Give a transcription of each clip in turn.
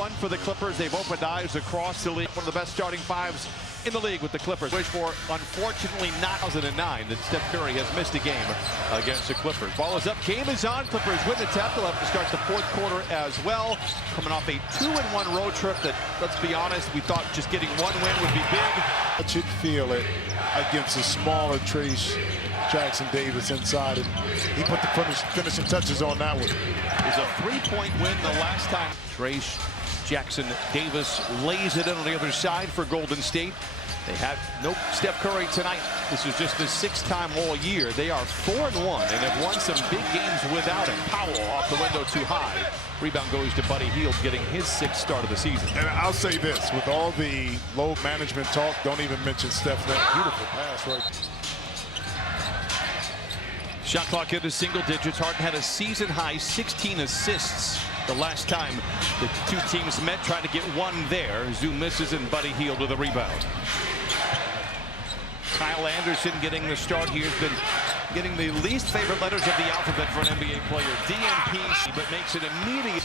one for the Clippers. They've opened eyes across the league. One of the best starting fives in the league with the Clippers. Which for, unfortunately, not 2009 that Steph Curry has missed a game against the Clippers. Ball is up. Game is on. Clippers win the tap. They'll have to start the fourth quarter as well. Coming off a 2-1 road trip that, let's be honest, we thought just getting one win would be big. I should feel it against a smaller Trayce Jackson-Davis inside, and he put the finishing touches on that one. It was a 3-point win the last time. Trayce Jackson-Davis lays it in on the other side for Golden State. They had no Steph Curry tonight. This is just the 6th time all year. They are 4-1 and have won some big games without him. Powell off the window too high. Rebound goes to Buddy Hield, getting his 6th start of the season. And I'll say this, with all the load management talk, don't even mention Steph. That beautiful pass right. Shot clock into single digits. Harden had a season-high 16 assists the last time the two teams met, trying to get one there. Zoo misses and Buddy Hield with a rebound. Kyle Anderson getting the start here. Has been getting the least favorite letters of the alphabet for an NBA player. DNP, but makes it immediate.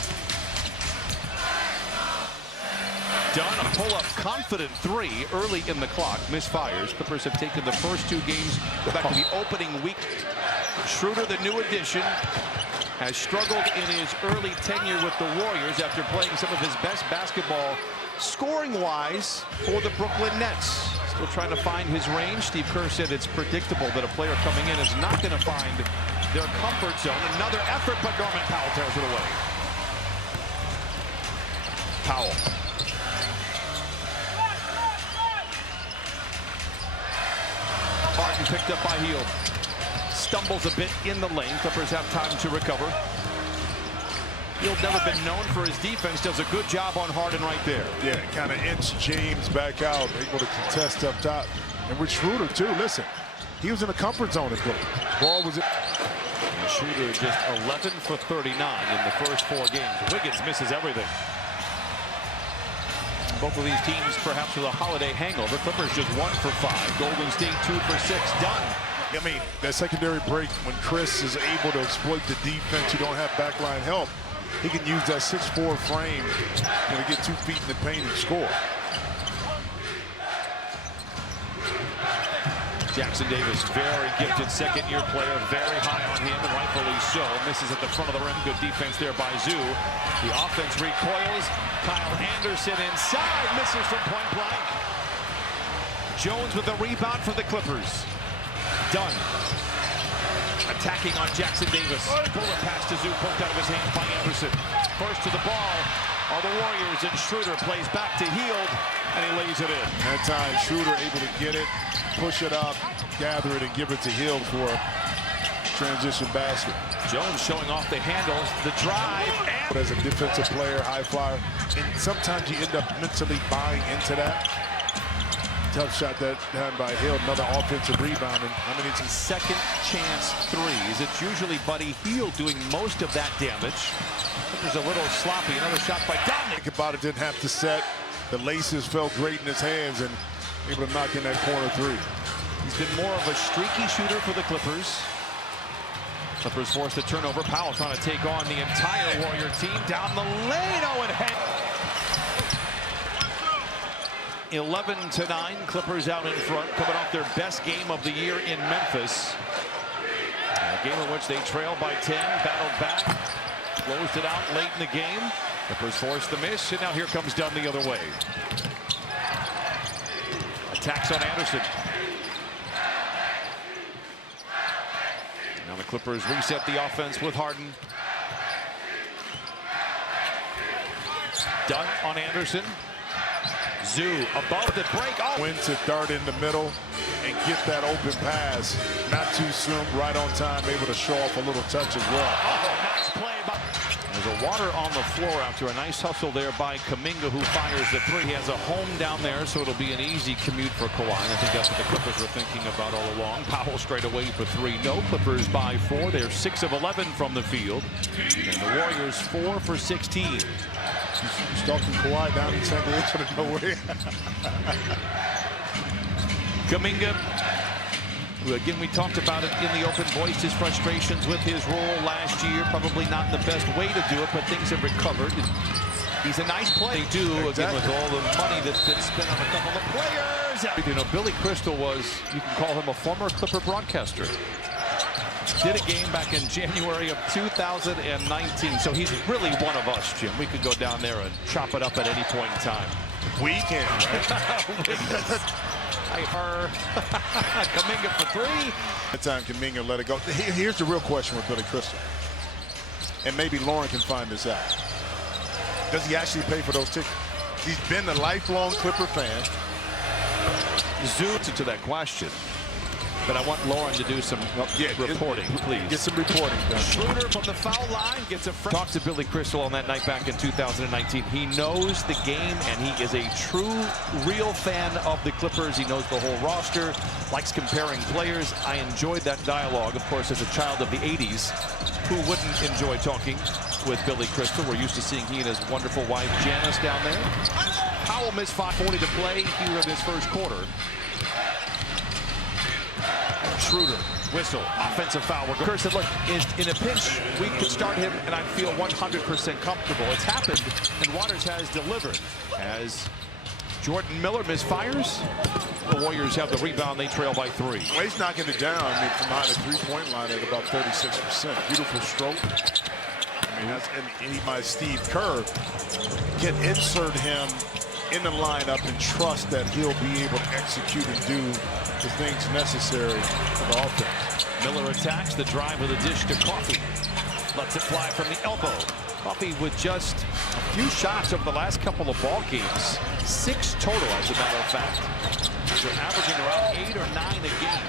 Done a pull-up confident 3 early in the clock. Misfires. Clippers have taken the first 2 games back to the opening week. Schroeder, the new addition, has struggled in his early tenure with the Warriors after playing some of his best basketball scoring-wise for the Brooklyn Nets. Still trying to find his range. Steve Kerr said it's predictable that a player coming in is not going to find their comfort zone. Another effort, but Norman Powell tears it away. Powell. Harden picked up by Hield. Stumbles a bit in the lane. Clippers have time to recover. Hield never been known for his defense. Does a good job on Harden right there. Yeah, kind of inch James back out, able to contest up top. And with Schroeder, too, listen, he was in a comfort zone at Brooklyn. Ball was it. Schroeder just 11 for 39 in the first 4 games. Wiggins misses everything. Both of these teams perhaps with a holiday hangover. Clippers just 1 for 5. Golden State 2 for 6. Done. I mean, that secondary break, when Chris is able to exploit the defense, you don't have backline help. He can use that 6'4" frame to get 2 feet in the paint and score. Jackson-Davis, very gifted second-year player, very high on him, and rightfully so. Misses at the front of the rim. Good defense there by Zoo. The offense recoils. Kyle Anderson inside, misses from point blank. Jones with the rebound for the Clippers. Done. Attacking on Jackson-Davis. Bullet pass to Zoo, poked out of his hands by Anderson. First to the ball are the Warriors, and Schroeder plays back to Hield, and he lays it in. That time, Schroeder able to get it, push it up, gather it, and give it to Hield for a transition basket. Jones showing off the handles, the drive. But as a defensive player, high flyer, and sometimes you end up mentally buying into that. Tough shot that done by Hield, another offensive rebound. And how many second chance threes? It's usually Buddy Hield doing most of that damage. There's a little sloppy. Another shot by Dominic. Think about it, didn't have to set. The laces felt great in his hands and able to knock in that corner 3. He's been more of a streaky shooter for the Clippers. Clippers forced a turnover. Powell trying to take on the entire Warrior team down the lane. Oh, and head. 11-9, Clippers out in front, coming off their best game of the year in Memphis. A game in which they trailed by 10, battled back, closed it out late in the game. Clippers forced the miss, and now here comes Dunn the other way. Attacks on Anderson. Now the Clippers reset the offense with Harden. Dunn on Anderson. Zoo above the break. Oh. Win to dart in the middle and get that open pass. Not too soon, right on time, able to show off a little touch as well. Oh, nice play. There's a water on the floor after a nice hustle there by Kuminga, who fires the 3. He has a home down there, so it'll be an easy commute for Kawhi. I think that's what the Clippers were thinking about all along. Powell straight away for 3. No, Clippers by 4. They're 6 of 11 from the field. And the Warriors 4 for 16. Stalking Kawhi down in San Diego nowhere. Kuminga, who again we talked about it in the open, voiced his frustrations with his role last year. Probably not the best way to do it, but things have recovered. He's a nice play. They do, again, with all the money that's been spent on a couple of players. You know, Billy Crystal was, you can call him a former Clipper broadcaster. Did a game back in January of 2019. So he's really one of us, Jim. We could go down there and chop it up at any point in time. We can. Kuminga for three. That time Kuminga let it go. Here's the real question with Billy Crystal. And maybe Lauren can find this out. Does he actually pay for those tickets? He's been a lifelong Clipper fan. Zoom to that question. But I want Lauren to do some reporting, please. Get some reporting done. Schroeder from the foul line gets a talk to Billy Crystal on that night back in 2019. He knows the game, and he is a true, real fan of the Clippers. He knows the whole roster, likes comparing players. I enjoyed that dialogue, of course, as a child of the 80s. Who wouldn't enjoy talking with Billy Crystal? We're used to seeing he and his wonderful wife, Janice, down there. Powell missed 5:40 to play here in his first quarter. Schroeder, whistle, offensive foul. Kerr said, look, in a pinch, we could start him, and I feel 100% comfortable. It's happened, and Waters has delivered. As Jordan Miller misfires, the Warriors have the rebound. They trail by 3. Well, he's knocking it down from behind the three-point line at about 36%. Beautiful stroke. I mean, and he might Steve Kerr can insert him in the lineup and trust that he'll be able to execute and do the things necessary for the offense. Miller attacks the drive with a dish to Coffey. Lets it fly from the elbow. Coffey with just a few shots over the last couple of ball games. 6 total, as a matter of fact. They're averaging around 8 or 9 a game.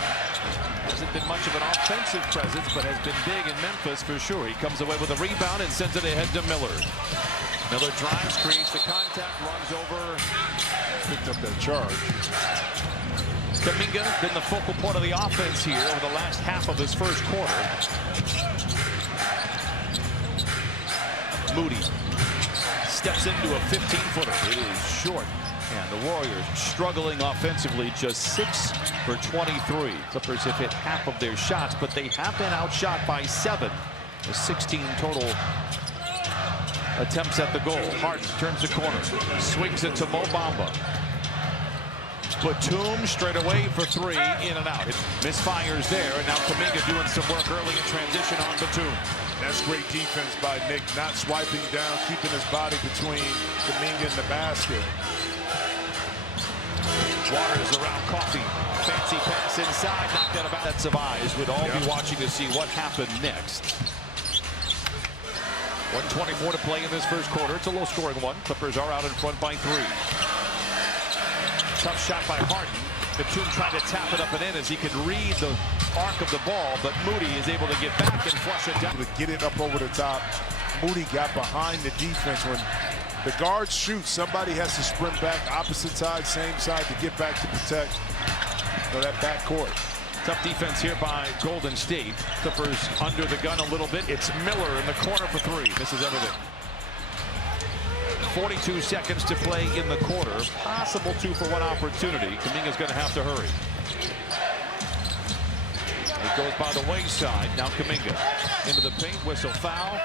Hasn't been much of an offensive presence, but has been big in Memphis for sure. He comes away with a rebound and sends it ahead to Miller. Miller drives, creates the contact, runs over. Picked up that charge. Kuminga been the focal point of the offense here over the last half of his first quarter. Moody steps into a 15-footer. It is short. And the Warriors struggling offensively, just 6 for 23. Clippers have hit half of their shots, but they have been outshot by 7. The 16 total attempts at the goal. Harden turns the corner, swings it to Mo Bamba. Batum straight away for 3, in and out. It misfires there, and now Kuminga doing some work early in transition on Batum. That's great defense by Nick, not swiping down, keeping his body between Kuminga and the basket. Waters around Coffey. Fancy pass inside, knocked out of bounds. Sets of eyes would all be watching to see what happened next. 1:24 to play in this first quarter. It's a low-scoring one. Clippers are out in front by 3. Tough shot by Harden. Batum trying to tap it up and in as he could read the arc of the ball, but Moody is able to get back and flush it down. To get it up over the top. Moody got behind the defense. When the guards shoot, somebody has to sprint back opposite side, same side to get back to protect that backcourt. Tough defense here by Golden State. Clippers under the gun a little bit. It's Miller in the corner for 3. Misses everything. 42 seconds to play in the quarter. Possible 2-for-1 opportunity. Kuminga's going to have to hurry. It goes by the wayside. Now Kuminga into the paint. Whistle foul.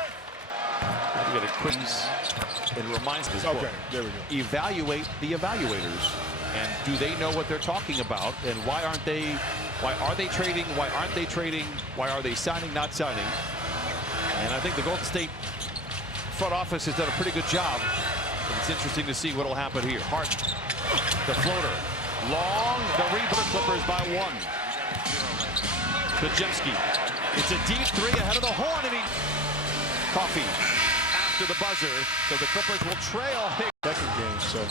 You got a quick. It reminds me. Okay, there we go. Evaluate the evaluators. And do they know what they're talking about? And why aren't they? Why are they trading? Why aren't they trading? Why are they signing, not signing? And I think the Golden State front office has done a pretty good job. It's interesting to see what will happen here. Harden, the floater, long, the rebound. Clippers by 1. Kajemski, it's a deep 3 ahead of the horn, and Coffey after the buzzer, so the Clippers will trail. Second game, so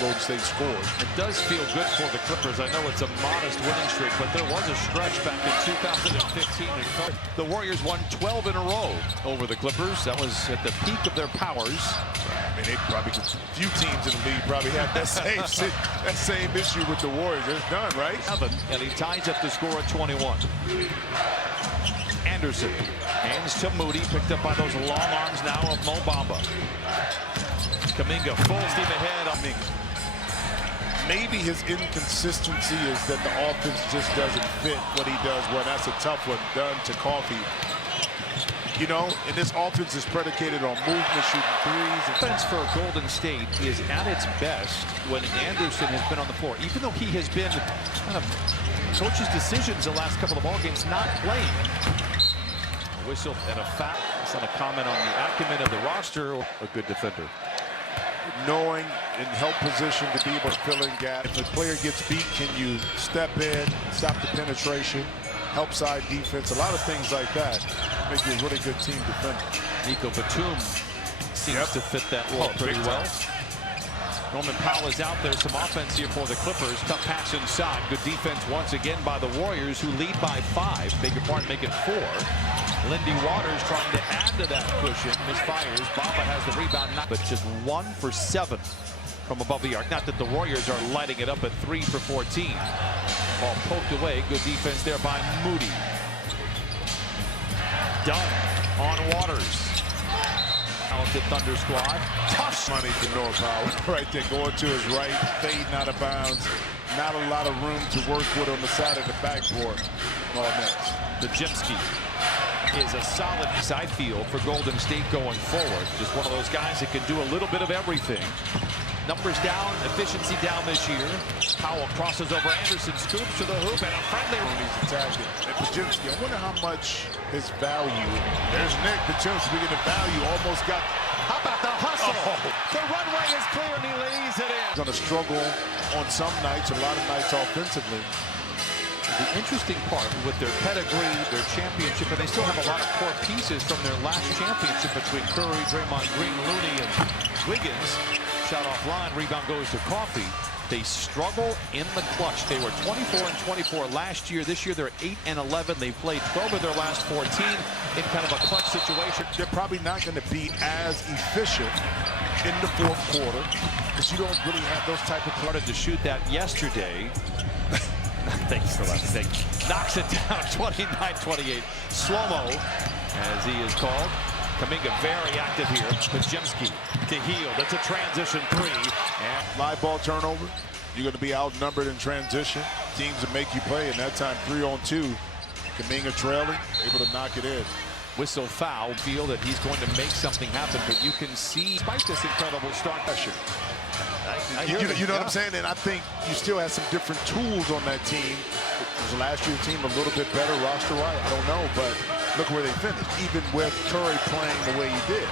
Golden State scores. It does feel good for the Clippers. I know it's a modest winning streak, but there was a stretch back in 2015. The Warriors won 12 in a row over the Clippers. That was at the peak of their powers. I mean, a few teams in the league probably have that same issue with the Warriors. It's done, right? And he ties up the score at 21. Anderson hands to Moody, picked up by those long arms now of Mo Bamba. Kuminga full steam ahead on Kuminga. Maybe his inconsistency is that the offense just doesn't fit what he does well. That's a tough one done to Coffey. You know, and this offense is predicated on movement, shooting threes. Offense for Golden State is at its best when Anderson has been on the floor. Even though he has been kind of coach's decisions the last couple of ball games not playing. A whistle and a foul. It's not a comment on the acumen of the roster. A good defender. Knowing in help position to be able to fill in gaps. If a player gets beat, can you step in, stop the penetration, help side defense, a lot of things like that make you a really good team defender. Nico Batum seems to fit that role pretty well. Norman Powell is out there. Some offense here for the Clippers. Tough pass inside. Good defense once again by the Warriors, who lead by 5. Beg your pardon, make it 4. Lindy Waters trying to add to that cushion. Misfires. Bamba has the rebound, but just 1 for 7 from above the arc. Not that the Warriors are lighting it up at 3 for 14. Ball poked away. Good defense there by Moody. Done on Waters. Talented Thunder squad. Tough Money to North Powell right there, going to his right, fading out of bounds. Not a lot of room to work with on the side of the backboard. All next. Djemski is a solid side field for Golden State going forward. Just one of those guys that can do a little bit of everything. Numbers down, efficiency down this year. Powell crosses over Anderson, scoops to the hoop, and a friendly. He's attacking. And Djemski, I wonder how much his value. There's Nick Djemski, speaking of value, almost got. How about the hustle? The runway is clear and he lays it in. Going to struggle on some nights, a lot of nights offensively. The interesting part with their pedigree, their championship, and they still have a lot of core pieces from their last championship between Curry, Draymond Green, Looney, and Wiggins. Shot offline, rebound goes to Coffey. They struggle in the clutch. They were 24-24 last year. This year they're 8-11. They've played 12 of their last 14 in kind of a clutch situation. They're probably not going to be as efficient in the fourth quarter because you don't really have those type of. Started to shoot that yesterday. Thanks for that. Knocks it down 29-28. Slow-mo, as he is called. Kuminga very active here. Djemski to Hield. That's a transition 3. And live ball turnover. You're going to be outnumbered in transition. Teams that make you play, and that time 3-on-2. Kuminga trailing, able to knock it in. Whistle foul. Feel that he's going to make something happen, but you can see, despite this incredible start pressure. You know what I'm saying? And I think you still have some different tools on that team. Was last year's team a little bit better roster-wise? I don't know, but look where they finished, even with Curry playing the way he did.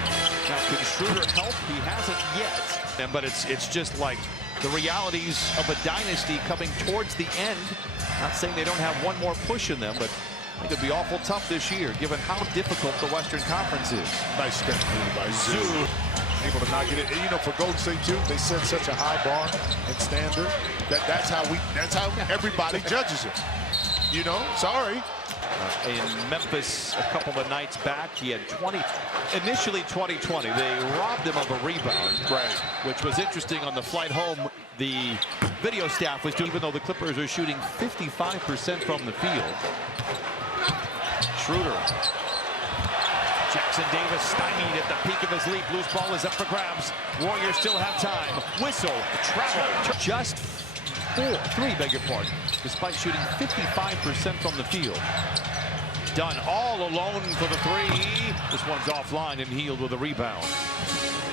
Now, can Schroeder help? He hasn't yet. But it's just like the realities of a dynasty coming towards the end. Not saying they don't have one more push in them, but I think it'd be awful tough this year, given how difficult the Western Conference is. Nice step by Zoo. Able to knock it in. And, you know, for Golden State too, they set such a high bar and standard that's how everybody judges it. You know, sorry. In Memphis a couple of nights back, he had 20. Initially 2020, they robbed him of a rebound, right? Which was interesting. On the flight home, the video staff was doing, even though the Clippers are shooting 55% from the field. Schroeder. Jackson Davis stymied at the peak of his leap. Loose ball is up for grabs. Warriors still have time. Whistle, travel. Just 3, beg your pardon, despite shooting 55% from the field. Dunn all alone for the 3. This one's offline and Hield with a rebound.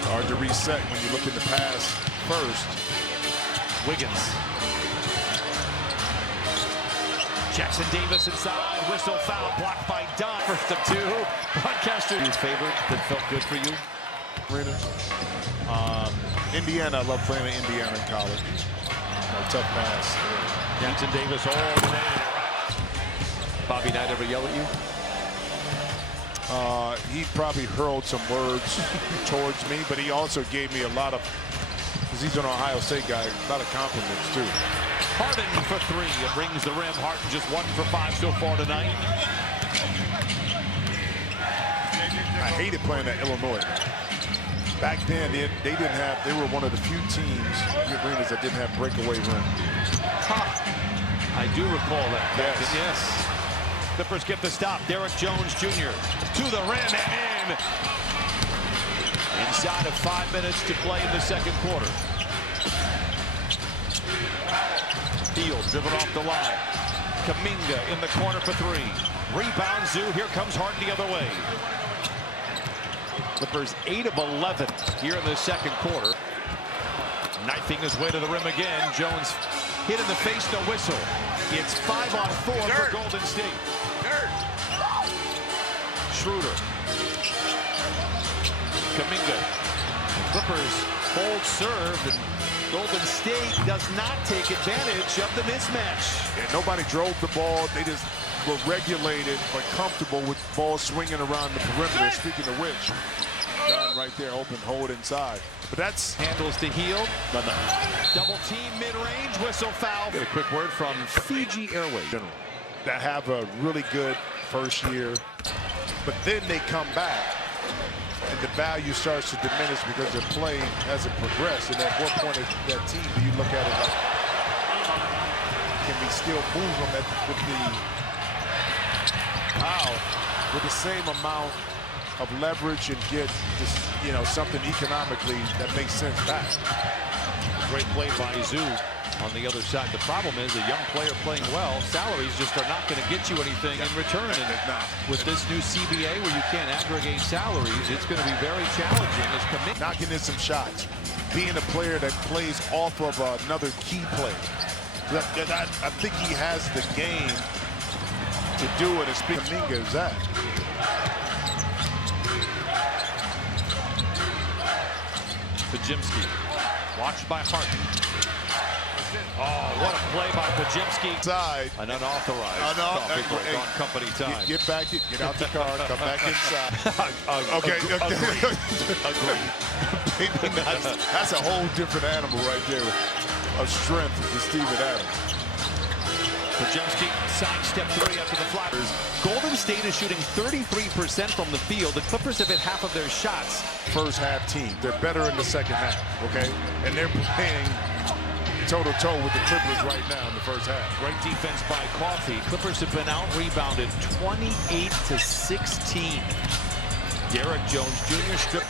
Hard to reset when you look at the pass first. Wiggins. Jackson Davis inside, whistle foul, blocked by Dunn. First of 2. Broadcaster. Your favorite that felt good for you? Indiana, I love playing in Indiana in college. Tough pass. Jackson Davis all the way. Bobby Knight ever yell at you? He probably hurled some words towards me, but he also gave me a lot of, because he's an Ohio State guy, a lot of compliments too. Harden for 3. It rings the rim. Harden just 1 for 5 so far tonight. I hated playing at Illinois. Back then, they didn't have. They were one of the few teams, arenas that didn't have breakaway rim. I do recall that. Yes. Yes. Clippers get the stop. Derrick Jones Jr. to the rim and in. Inside of 5 minutes to play in the second quarter. Hield driven off the line. Kuminga in the corner for 3. Rebound Zoo. Here comes Harden the other way. Clippers 8 of 11 here in the second quarter. Knifing his way to the rim again. Jones hit in the face, no whistle. It's 5 on 4 for Golden State. Schroeder. Kuminga. Clippers hold serve, and Golden State does not take advantage of the mismatch. And nobody drove the ball. They just were regulated but comfortable with the ball swinging around the perimeter. Speaking of which, John right there, open, hold inside. But that's handles to Hield. Double team mid-range, whistle foul. Get a quick word from Fiji Airways. That have a really good first year, but then they come back and the value starts to diminish because their play hasn't progressed. And at what point of that team do you look at it like, can we still move them with the same amount of leverage and get this, something economically that makes sense back? Great play by Zoo on the other side. The problem is a young player playing well, salaries just are not going to get you anything in return. And with this new CBA where you can't aggregate salaries, it's going to be very challenging. As knocking in some shots, being a player that plays off of another key play. I think he has the game to do it. As Kuminga is that. Podziemski, watched by Harden. Oh, what a play by Podziemski. Side. An unauthorized coffee break on company time. Get back, get out the car, come back inside. Okay. Agreed. That's a whole different animal right there of strength to Steven Adams. Podziemski sidestep 3 after the Flyers. Golden State is shooting 33% from the field. The Clippers have hit half of their shots. First half team. They're better in the second half, okay? And they're playing toe-to-toe with the Clippers right now in the first half. Great defense by Coffey. Clippers have been out-rebounded 28-16. Derek Jones Jr. strip.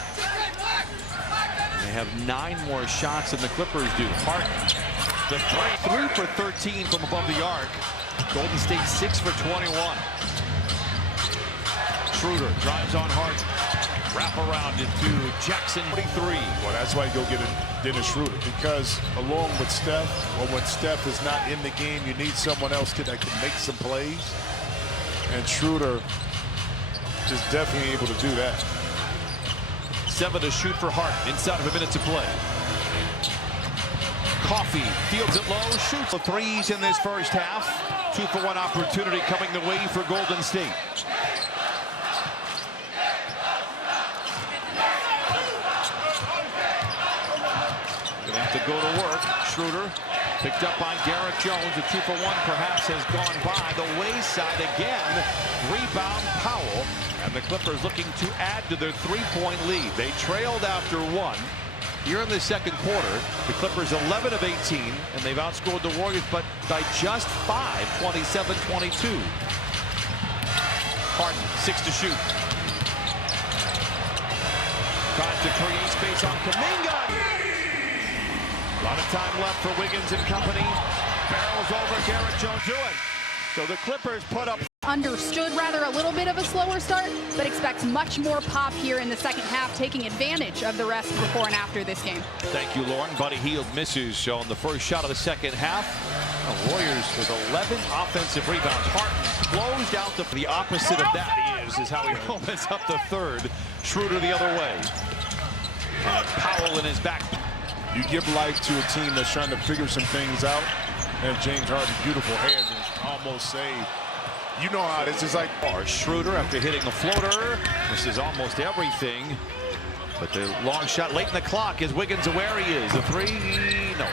They have 9 more shots than the Clippers do. Harden, the 3 for 13 from above the arc. Golden State 6 for 21. Schroeder drives on Harden. Wrap around into Jackson, 23. Well, that's why you go get Dennis Schroeder, because along with Steph, or when Steph is not in the game, you need someone else that can make some plays. And Schroeder is definitely able to do that. 7 to shoot for Harden inside of a minute to play. Coffey fields it low, shoots the threes in this first half. 2-for-1 opportunity coming the way for Golden State. Gonna have to go to work. Schroeder picked up by Derek Jones. A 2-for-1 perhaps has gone by the wayside again. Rebound Powell. And the Clippers looking to add to their 3-point lead. They trailed after 1. Here in the second quarter, the Clippers 11 of 18, and they've outscored the Warriors, but by just 5, 27-22. Harden, 6 to shoot. Tries to create space on Kuminga. A lot of time left for Wiggins and company. Barrels over, Derek Jones do it. So the Clippers put up. Understood rather a little bit of a slower start, but expects much more pop here in the second half, taking advantage of the rest before and after this game. Thank you, Lauren. Buddy Hield misses on the first shot of the second half. The Warriors with 11 offensive rebounds. Harden closed out the opposite of that is how he opens up the third. Schroeder the other way. And Powell in his back. You give life to a team that's trying to figure some things out, and James Harden, beautiful hands, almost saved. You know how this is like. Schroeder after hitting a floater. This is almost everything. But the long shot late in the clock is Wiggins where he is. A 3, no.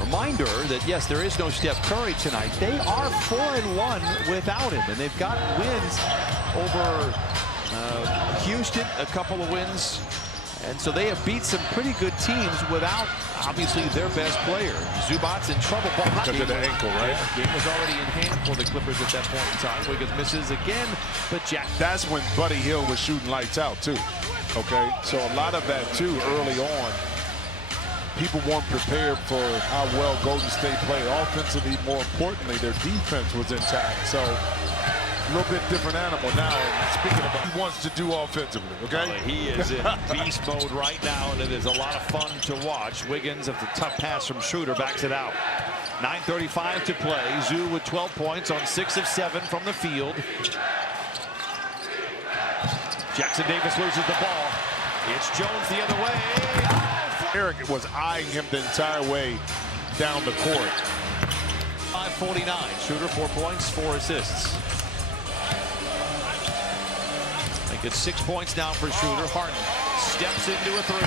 Reminder that yes, there is no Steph Curry tonight. They are 4-1 without him, and they've got wins over Houston, a couple of wins. And so they have beat some pretty good teams without, obviously, their best player. Zubac's in trouble. Because of the ankle, right? Yeah, game was already in hand for the Clippers at that point in time. Wiggins misses again, but Jack. That's when Buddy Hield was shooting lights out, too. Okay? So a lot of that, too, early on. People weren't prepared for how well Golden State played offensively. More importantly, their defense was intact. So a little bit different animal now. And speaking of, he wants to do offensively, okay? Well, he is in beast mode right now, and it is a lot of fun to watch. Wiggins, after the tough pass from Schroeder, backs it out. 9:35 to play. Zoo with 12 points on 6 of 7 from the field. Jackson Davis loses the ball. It's Jones the other way. Eric was eyeing him the entire way down the court. 5:49. Schroeder 4 points, 4 assists. Make it 6 points now for Schroeder. Harden steps into a 3.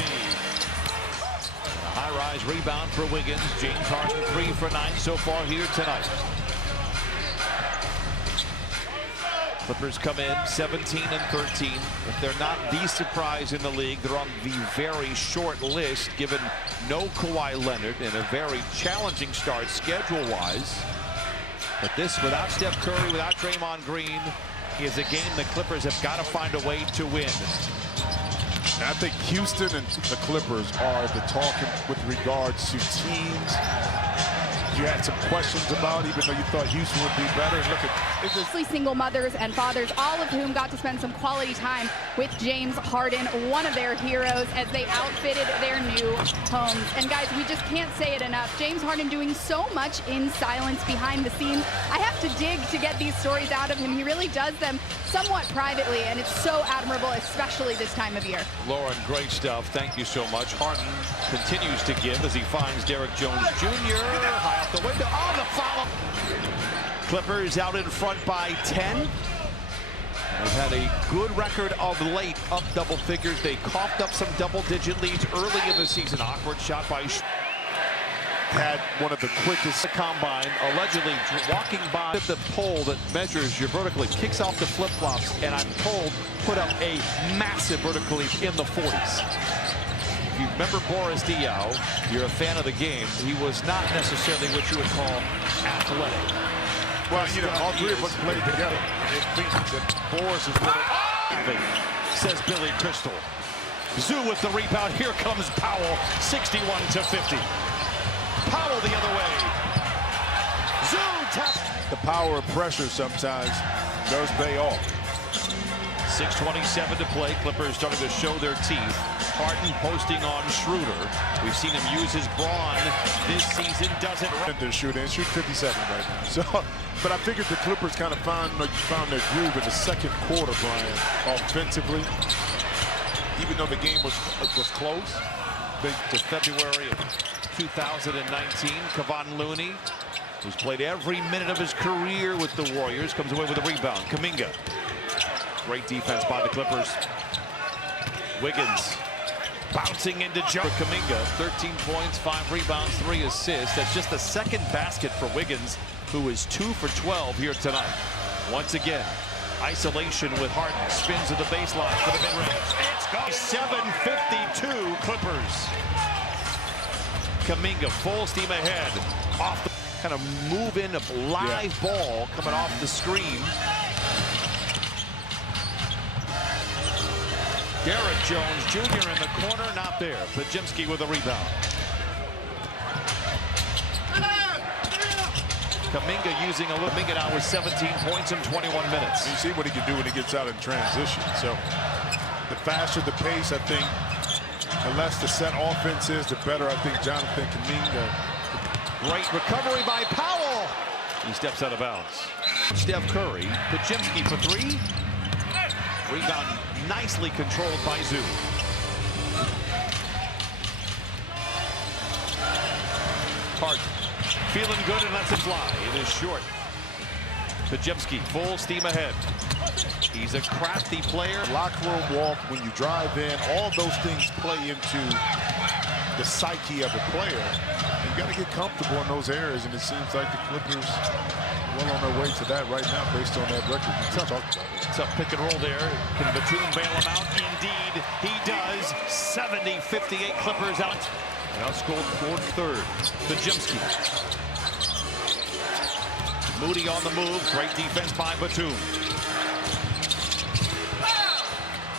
A high-rise rebound for Wiggins. James Harden 3 for 9 so far here tonight. Clippers come in 17 and 13. If they're not the surprise in the league, they're on the very short list, given no Kawhi Leonard and a very challenging start schedule-wise. But this, without Steph Curry, without Draymond Green, is a game the Clippers have got to find a way to win. I think Houston and the Clippers are the talking with regards to teams you had some questions about, even though you thought Houston would be better. Look at Mostly single mothers and fathers, all of whom got to spend some quality time with James Harden, one of their heroes, as they outfitted their new homes. And guys, we just can't say it enough. James Harden doing so much in silence behind the scenes. I have to dig to get these stories out of him. He really does them somewhat privately, and it's so admirable, especially this time of year. Lauren, great stuff. Thank you so much. Harden continues to give as he finds Derek Jones Jr. high off the window. Oh, the follow. Clippers out in front by 10. They've had a good record of late, up double figures. They coughed up some double-digit leads early in the season. Awkward shot by had one of the quickest combine, allegedly walking by the pole that measures your vertical leap, kicks off the flip-flops, and I'm told put up a massive vertical leap in the 40s. If you remember Boris Diaw, you're a fan of the game. He was not necessarily what you would call athletic. Well, you know, all three of us played together. It means that Boris is winning. Says Billy Crystal. Zoo with the rebound. Here comes Powell, 61-50. Powell the other way. Zoo taps. The power of pressure sometimes does pay off. 6:27 to play. Clippers starting to show their teeth. Harden posting on Schroeder. We've seen him use his brawn this season. Doesn't. They're shooting 57 right now. So, but I figured the Clippers kind of found their groove in the second quarter, Brian, offensively. Even though the game was close. To February of 2019, Kevon Looney, who's played every minute of his career with the Warriors, comes away with a rebound. Kuminga. Great defense by the Clippers. Wiggins bouncing into jump. Kuminga, 13 points, 5 rebounds, 3 assists. That's just the second basket for Wiggins, who is 2 for 12 here tonight. Once again, isolation with Harden. Spins to the baseline for the mid-range. It's gone. 7:52 Clippers. Kuminga full steam ahead. Off the kind of move in of live ball coming off the screen. Derek Jones Jr. in the corner, not there. Podziemski with a rebound. Kuminga using a little. Kuminga now with 17 points in 21 minutes. You see what he can do when he gets out in transition. So the faster the pace, I think, the less the set offense is, the better I think Jonathan Kuminga. Great recovery by Powell. He steps out of bounds. Steph Curry, Podziemski for 3. Rebound nicely controlled by Zoo. Harden feeling good and lets it fly. It is short. Podziemski full steam ahead. He's a crafty player. Locker room walk, when you drive in, all those things play into the psyche of a player. You got to get comfortable in those areas, and it seems like the Clippers well on their way to that right now based on that record. It's a pick and roll there. Can Batum bail him out? Indeed, he does. 70-58 Clippers out. Outscored toward third. Podziemski. Moody on the move. Great defense by Batum.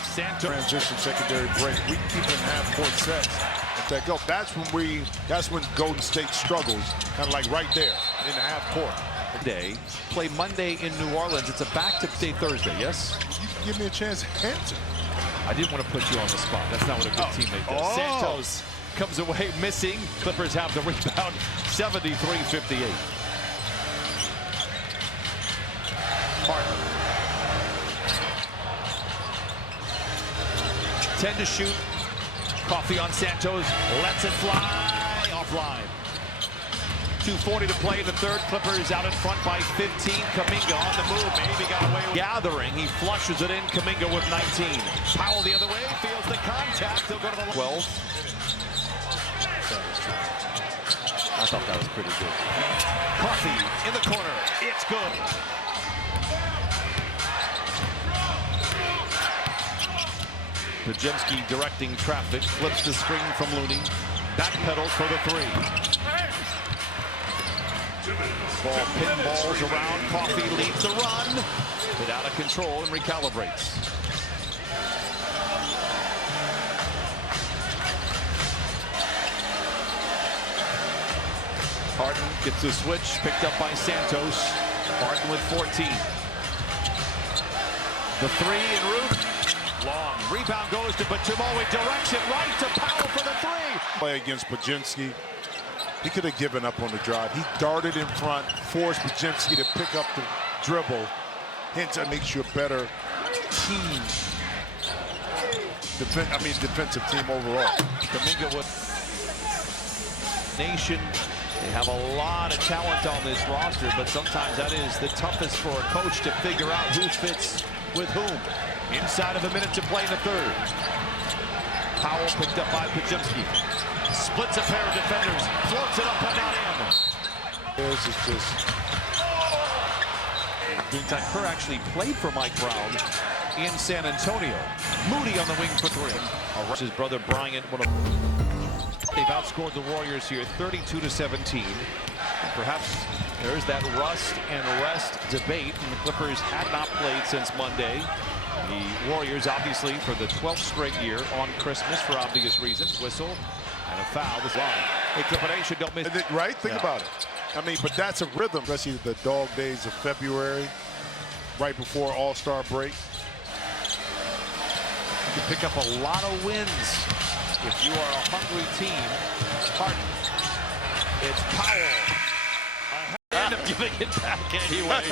Santo. Transition secondary break. We keep it in half-court sets. That go. That's when Golden State struggles, kind of like right there in the half court. Day, play Monday in New Orleans. It's a back-to-day Thursday, yes? You can give me a chance to answer. I didn't want to put you on the spot. That's not what a good teammate does. Santos comes away missing. Clippers have the rebound, 73-58. Harden. 10 to shoot. Coffee on Santos. Lets it fly. Offline. 2:40 to play in the third. Clippers out in front by 15. Kuminga on the move. Maybe got away with gathering. He flushes it in. Kuminga with 19. Powell the other way. Feels the contact. He'll go to the 12. I thought that was pretty good. Coffee in the corner. It's good. Podziemski directing traffic. Flips the screen from Looney. Backpedals for the three. Ball pinballs around. Coffee leads the run. But out of control and recalibrates. Harden gets the switch. Picked up by Santos. Harden with 14. The three en route. Long. Rebound goes to Batum. He directs it right to Powell for the three. Play against Podziemski. He could have given up on the drive. He darted in front, forced Podziemski to pick up the dribble. Hence, it makes you a better team. Defensive team overall. Kuminga with Nation. They have a lot of talent on this roster, but sometimes that is the toughest for a coach to figure out who fits with whom. Inside of a minute to play in the third. Powell picked up by Podziemski. Splits a pair of defenders, floats it up and not in. This is just... Meantime, Kerr actually played for Mike Brown in San Antonio. Moody on the wing for three. His brother Bryant. They've outscored the Warriors here 32-17. And perhaps there's that rust and rest debate. And the Clippers had not played since Monday. The Warriors, obviously, for the 12th straight year on Christmas for obvious reasons. Whistle. And a foul. This line. Hey, Clipper Nation, don't miss. Right? Think about it. But that's a rhythm, especially the dog days of February, right before All-Star break. You can pick up a lot of wins if you are a hungry team. Harden. It's Powell. End up giving it back anyway.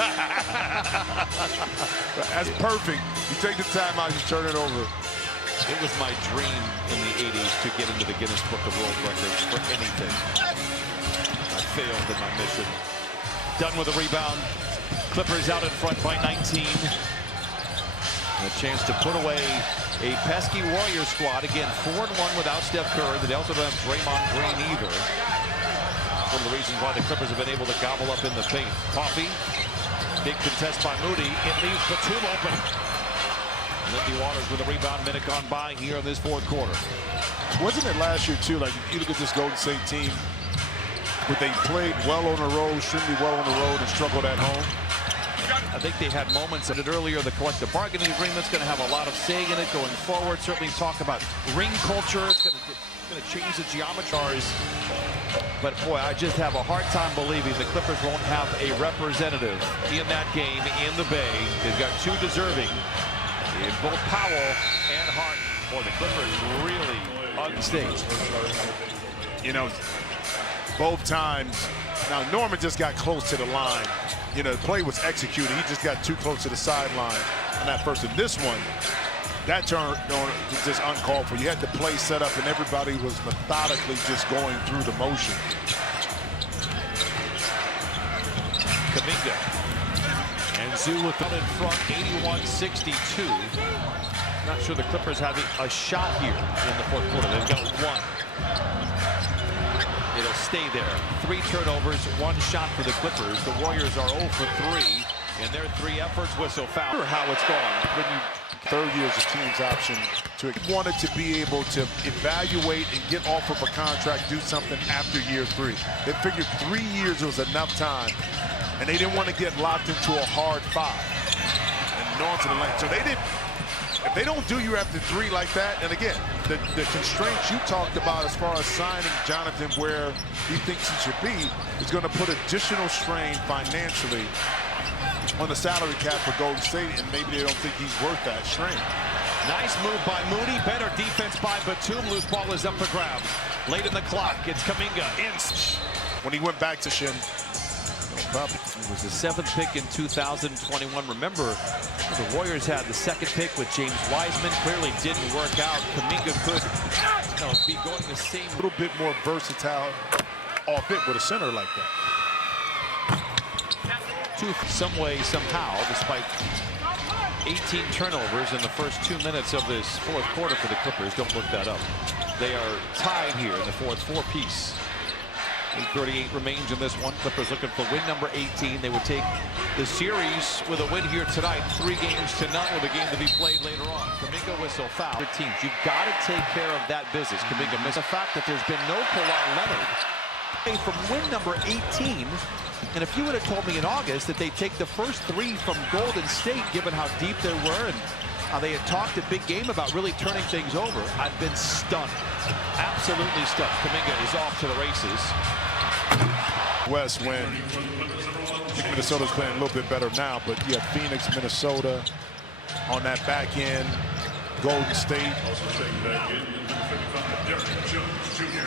That's perfect. You take the time out, you turn it over. It was my dream in the 80s to get into the Guinness Book of World Records for anything. I failed in my mission. Done with a rebound. Clippers out in front by 19. And a chance to put away a pesky Warriors squad. Again, 4-1 without Steph Curry. They also don't have Draymond Green either. One of the reasons why the Clippers have been able to gobble up in the paint. Coffee. Big contest by Moody. It leaves Batum open. Lindy Waters with a rebound, minute gone by here in this fourth quarter. Wasn't it last year, too? Like, you look at this Golden State team, but they played well on the road, extremely well on the road, and struggled at home. I think they had moments of it earlier. The collective bargaining agreement's going to have a lot of say in it going forward. Certainly talk about ring culture. It's going to change the geometries. But, boy, I just have a hard time believing the Clippers won't have a representative in that game in the Bay. They've got two deserving. In both Powell and Harden. Boy, the Clippers really unstaged. Both times. Now, Norman just got close to the line. The play was executed. He just got too close to the sideline on that first. And this one, that turn was just uncalled for. You had the play set up, and everybody was methodically just going through the motion. Kuminga. And Zoo with out in front, 81-62. Not sure the Clippers have a shot here in the fourth quarter. They've got one. It'll stay there. 3 turnovers, 1 shot for the Clippers. The Warriors are 0 for 3 in their 3 efforts. Whistle foul. How it's gone. When you third year is a team's option to wanted to be able to evaluate and get off of a contract, do something after year 3. They figured 3 years was enough time, and they didn't want to get locked into a hard 5 and on to the lane. So they didn't If they don't do you after 3 like that, and again, the constraints you talked about as far as signing Jonathan where he thinks he should be is going to put additional strain financially on the salary cap for Golden State, and maybe they don't think he's worth that strain. Nice move by Moody. Better defense by Batum. Loose ball is up for grabs. Late in the clock, it's Kuminga. When he went back to Shin, It was the 7th pick in 2021. Remember, the Warriors had the 2nd pick with James Wiseman. Clearly didn't work out. Kuminga could be going the same. a little bit more versatile off it with a center like that. Some way, somehow, despite 18 turnovers in the first 2 minutes of this 4th quarter for the Clippers. Don't look that up. They are tied here in the 4th, 4-piece. 8:38 remains in this one. Clippers looking for win number 18. They would take the series with a win here tonight. 3 games to none with a game to be played later on. Kuminga whistle foul. Good teams. You've got to take care of that business. Kuminga missed the fact that there's been no Kawhi Leonard from win number 18. And if you would have told me in August that they'd take the first 3 from Golden State, given how deep they were and how they had talked a big game about really turning things over, I've been stunned. Absolutely stunned. Kuminga is off to the races. West, when I think Minnesota's playing a little bit better now, but you have Phoenix, Minnesota on that back end. Golden State.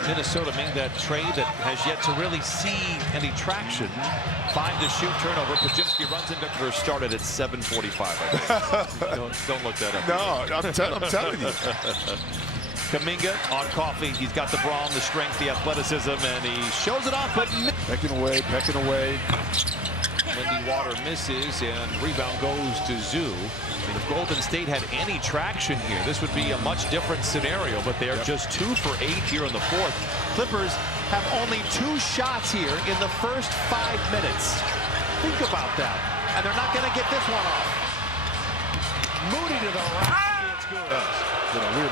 Minnesota made that trade that has yet to really see any traction. 5-to-shoot turnover. Podziemski runs into her. Started at 7:45. I think. don't look that up. No, I'm telling you. Kuminga on Coffey. He's got the brawn, the strength, the athleticism, and he shows it off. But Pecking away. Lindy Water misses, and rebound goes to Zoo. I mean, if Golden State had any traction here, this would be a much different scenario, but they are just 2 for 8 here in the 4th. Clippers have only 2 shots here in the first 5 minutes. Think about that. And they're not going to get this one off. Moody to the rack. It's good. You know,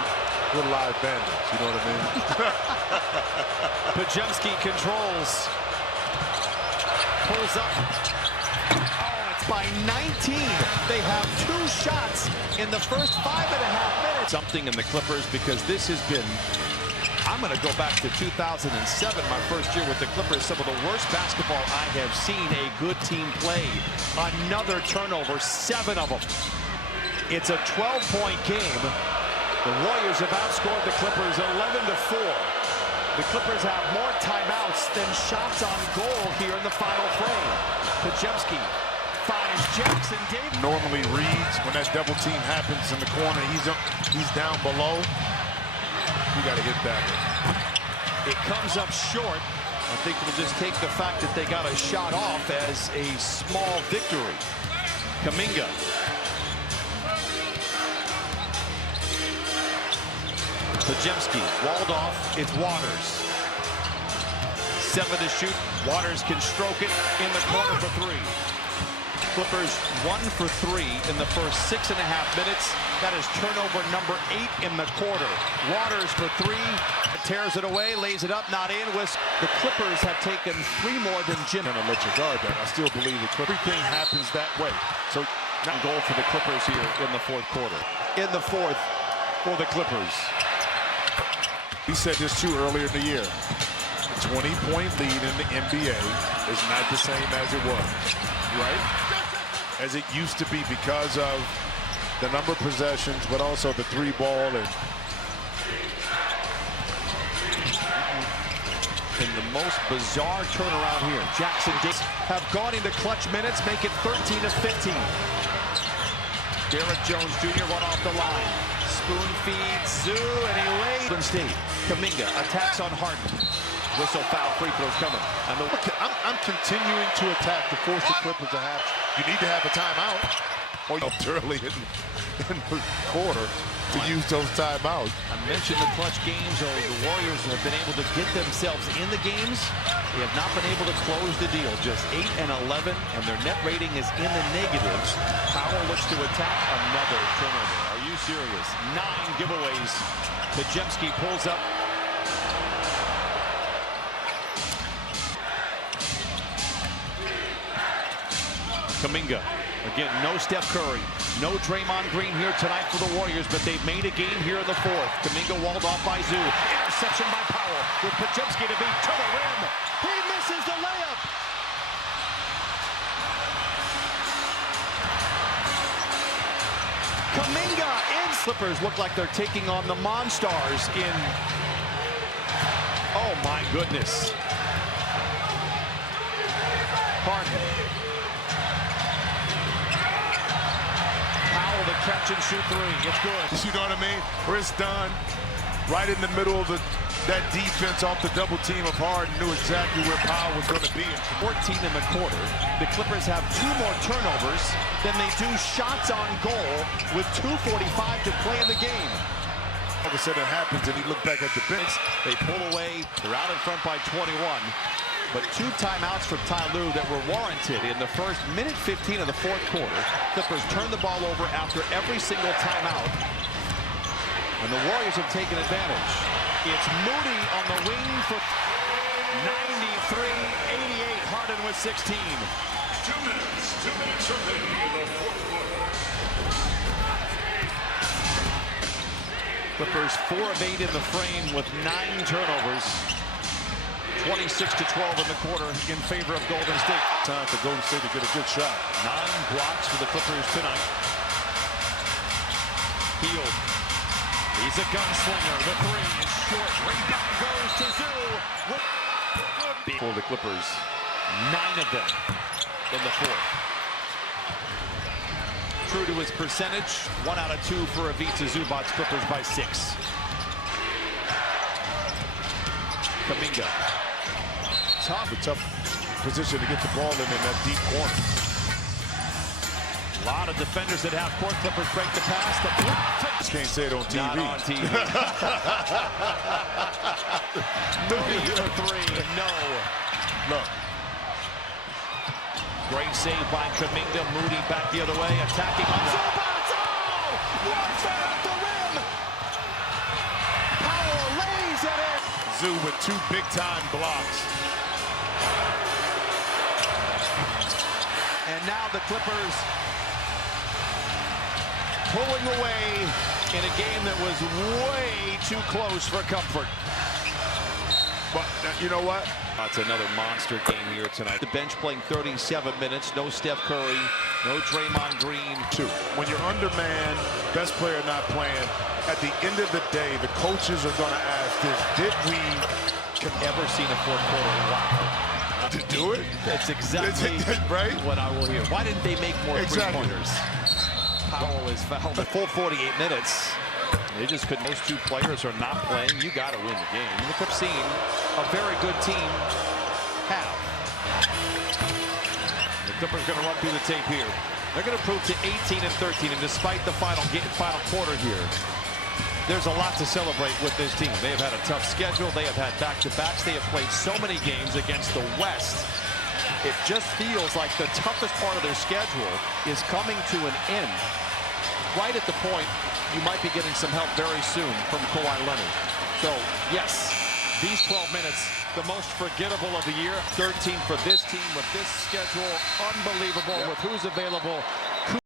we're live bandits, you know what I mean? Podziemski controls. Pulls up. Oh, it's by 19. They have 2 shots in the first 5.5 minutes. Something in the Clippers, because this has been, I'm going to go back to 2007, my first year with the Clippers. Some of the worst basketball I have seen a good team play. Another turnover, 7 of them. It's a 12-point game. The Warriors have outscored the Clippers 11-4. The Clippers have more timeouts than shots on goal here in the final frame. Podziemski finds Jackson Davis. Normally reads when that double team happens in the corner. He's down below. You got to hit that. It comes up short. I think we'll just take the fact that they got a shot off as a small victory. Kuminga. Podziemski walled off. It's Waters. 7 to shoot. Waters can stroke it in the corner for 3. Clippers 1 for 3 in the first 6.5 minutes. That is turnover number 8 in the quarter. Waters for 3. Tears it away, lays it up, not in. The Clippers have taken 3 more than Jim. I'm going to let you guard that. I still believe that everything happens that way. So not goal for the Clippers here in the 4th quarter. In the 4th for the Clippers. We said this too earlier in the year. A 20-point lead in the NBA is not the same as it was, right? As it used to be, because of the number of possessions, but also the 3-ball. And in the most bizarre turnaround here, Jackson Davis have gone into clutch minutes, make it 13-15. Derrick Jones Jr. run off the line. Spoon feeds Zoo, and he lays. Golden State. Kuminga attacks on Harden. Whistle foul, free throws coming. And I'm continuing to attack to force the Clippers to have. You need to have a timeout, or you're early in the quarter to use those timeouts. I mentioned the clutch games. The Warriors have been able to get themselves in the games. They have not been able to close the deal. Just 8 and 11, and their net rating is in the negatives. Powell looks to attack. Another turnover. Are you serious? 9 giveaways. Podziemski pulls up. Kuminga Again, no Steph Curry, no Draymond Green here tonight for the Warriors, but they've made a game here in the fourth. Kuminga walled off by Zoo. Interception by Powell with Podziemski to beat to the rim. He misses the layup. Kuminga in. Clippers look like they're taking on the Monstars in. Oh my goodness. Harden. Powell, the catch and shoot three. It's good. You know what I mean? Chris Dunn, right in the middle of that defense off the double team of Harden, knew exactly where Powell was going to be. 14 in the quarter. The Clippers have 2 more turnovers than they do shots on goal with 2:45 to play in the game. All of a sudden it happens and he looked back at the bench. They pull away. They're out in front by 21. But 2 timeouts from Ty Lue that were warranted in the first minute 15 of the fourth quarter. Clippers turn the ball over after every single timeout. And the Warriors have taken advantage. It's Moody on the wing for 93-88. Harden with 16. 2 minutes remaining in the fourth quarter. Clippers 4 of 8 in the frame with 9 turnovers. 26-12 in the quarter in favor of Golden State. Time for Golden State to get a good shot. 9 blocks for the Clippers tonight. Hield. He's a gunslinger. The 3 is short. Rebound goes to Zoo. For the Clippers, 9 of them in the fourth. True to his percentage, 1 out of 2 for Ivica Zubac. Clippers by 6. Kuminga. A tough position to get the ball in that deep corner. A lot of defenders that have court. Clippers break the pass. The block. Just can't say it on TV. Not on TV. Moody for 3. No. Look. Great save by Kuminga. Moody back the other way. Attacking on Zubac. Oh! Warfare at the rim. Powell lays it in. Zoo with 2 big-time blocks. And now the Clippers pulling away in a game that was way too close for comfort. But you know what? That's another monster game here tonight. The bench playing 37 minutes. No Steph Curry. No Draymond Green. 2. When you're undermanned, best player not playing, at the end of the day, the coaches are going to ask this, did we Ever seen a fourth quarter? Wow. to do it? That's exactly right? what I will hear. Why didn't they make more three-pointers? Powell is fouled. The full 48 minutes. They just couldn't. Those 2 players are not playing. You got to win the game. Look, I've seen a very good team have. The Clippers going to run through the tape here. They're going to prove to 18 and 13, and despite the final quarter here, there's a lot to celebrate with this team. They have had a tough schedule. They have had back-to-backs. They have played so many games against the West. It just feels like the toughest part of their schedule is coming to an end. Right at the point, you might be getting some help very soon from Kawhi Leonard. So, yes, these 12 minutes, the most forgettable of the year. 13 for this team with this schedule. Unbelievable with who's available.